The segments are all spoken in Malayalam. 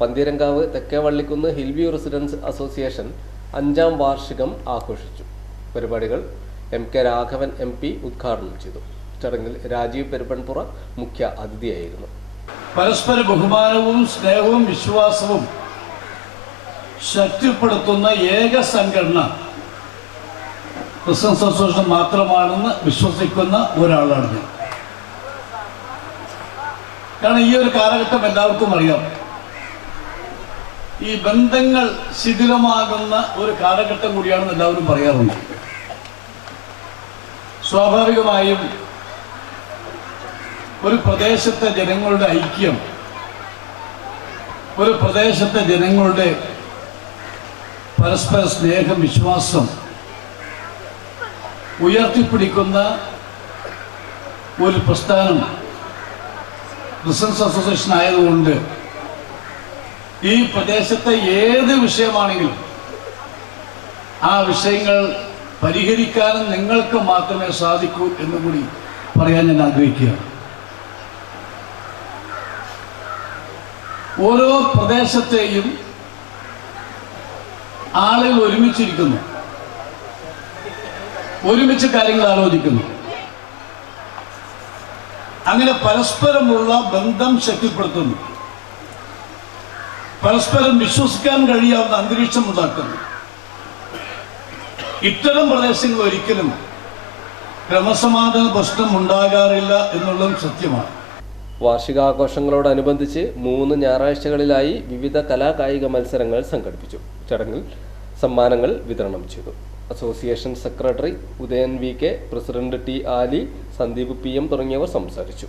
പന്തീരങ്കാവ് തെക്കേ വള്ളിക്കുന്ന് ഹിൽവ്യൂ റെസിഡൻസ് അസോസിയേഷൻ അഞ്ചാം വാർഷികം ആഘോഷിച്ചു. പരിപാടികൾ M K Raghavan M P ഉദ്ഘാടനം ചെയ്തു. ചടങ്ങിൽ രാജീവ് പെരുപ്പൻപുറ മുഖ്യ അതിഥിയായിരുന്നു. പരസ്പര ബഹുമാനവും സ്നേഹവും വിശ്വാസവും ശക്തിപ്പെടുത്തുന്ന ഏക സംഘടന ക്രിസ്ത്യൻ അസോസിയേഷൻ മാത്രമാണെന്ന് വിശ്വസിക്കുന്ന ഒരാളാണ് ഞാൻ. കാരണം ഈ ഒരു കാലഘട്ടം എല്ലാവർക്കും അറിയാം. ഈ ബന്ധങ്ങൾ ശിഥിലമാകുന്ന ഒരു കാലഘട്ടം കൂടിയാണെന്ന് എല്ലാവരും പറയാറുണ്ട്. സ്വാഭാവികമായും ഒരു പ്രദേശത്തെ ജനങ്ങളുടെ ഐക്യം ഒരു പ്രദേശത്തെ ജനങ്ങളുടെ പരസ്പര സ്നേഹം വിശ്വാസം ഉയർത്തിപ്പിടിക്കുന്ന ഒരു പ്രസ്ഥാനം ബിസിനസ് അസോസിയേഷൻ ആയതുകൊണ്ട് ഈ പ്രദേശത്തെ ഏത് വിഷയമാണെങ്കിലും ആ വിഷയങ്ങൾ പരിഹരിക്കാനും നിങ്ങൾക്ക് മാത്രമേ സാധിക്കൂ എന്ന് കൂടി പറയാൻ ഞാൻ ആഗ്രഹിക്കുകയാണ് ഓരോ പ്രദേശത്തെയും ആളുകൾ ഒരുമിച്ചിരിക്കുന്നു. ഒരുമിച്ച് കാര്യങ്ങൾ ആലോചിക്കുന്നു. അങ്ങനെ പരസ്പരമുള്ള ബന്ധം ശക്തിപ്പെടുത്തുന്നു. പരസ്പരം വിശ്വസിക്കാൻ കഴിയാവുന്ന അന്തരീക്ഷം ഉണ്ടാക്കുന്നു. ഇത്തരം പ്രദേശങ്ങൾ ഒരിക്കലും ക്രമസമാധാന പ്രശ്നം ഉണ്ടാകാറില്ല എന്നുള്ളതും സത്യമാണ്. വാർഷികാഘോഷങ്ങളോടനുബന്ധിച്ച് മൂന്ന് ഞായറാഴ്ചകളിലായി വിവിധ കലാകായിക മത്സരങ്ങൾ സംഘടിപ്പിച്ചു. ചടങ്ങിൽ സമ്മാനങ്ങൾ വിതരണം ചെയ്തു. Association secretary Udayan V K president T Ali Sandeep P M തുടങ്ങിയവർ സംസാരിച്ചു.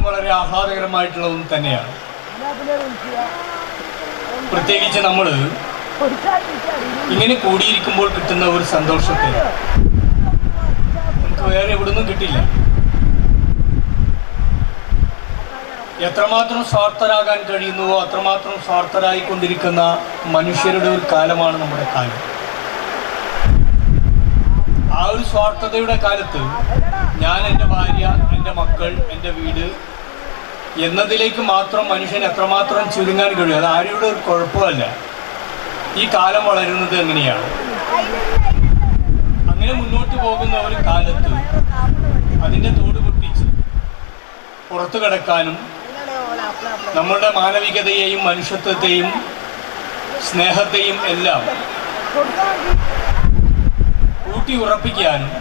എന്തുകൊണ്ടും വളരെ ആഹ്ലാദകരമായിട്ടുള്ള ഒന്ന് തന്നെയാണ്. പ്രത്യേകിച്ച് നമ്മൾ ഇങ്ങനെ കൂടിയിരിക്കുമ്പോൾ കിട്ടുന്ന ഒരു സന്തോഷത്തെ നമുക്ക് വേറെ എവിടുന്നും കിട്ടില്ല. എത്രമാത്രം സ്വാർത്ഥരാകാൻ കഴിയുന്നുവോ അത്രമാത്രം സ്വാർത്ഥരായിക്കൊണ്ടിരിക്കുന്ന മനുഷ്യരുടെ ഒരു കാലമാണ് നമ്മുടെ കാലം. ആ ഒരു സ്വാർത്ഥതയുടെ കാലത്ത് ഞാൻ എന്റെ ഭാര്യ എന്റെ മക്കൾ എന്റെ വീട് എന്നതിലേക്ക് മാത്രം മനുഷ്യൻ എത്രമാത്രം ചുരുങ്ങാൻ കഴിയും? അത് ആരുടെ ഒരു കുഴപ്പമല്ല. ഈ കാലം വളരുന്നത് എങ്ങനെയാണ്? അങ്ങനെ മുന്നോട്ട് പോകുന്ന ഒരു കാലത്ത് അതിന്റെ തോട് പൊട്ടിച്ച് പുറത്തു കിടക്കാനും നമ്മളുടെ മാനവികതയെയും മനുഷ്യത്വത്തെയും സ്നേഹത്തെയും എല്ലാം ഊട്ടി ഉറപ്പിക്കാനും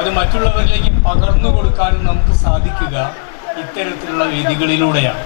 അത് മറ്റുള്ളവരിലേക്ക് പകർന്നു കൊടുക്കാനും നമുക്ക് സാധിക്കുക ഇത്തരത്തിലുള്ള വേദികളിലൂടെയാണ്.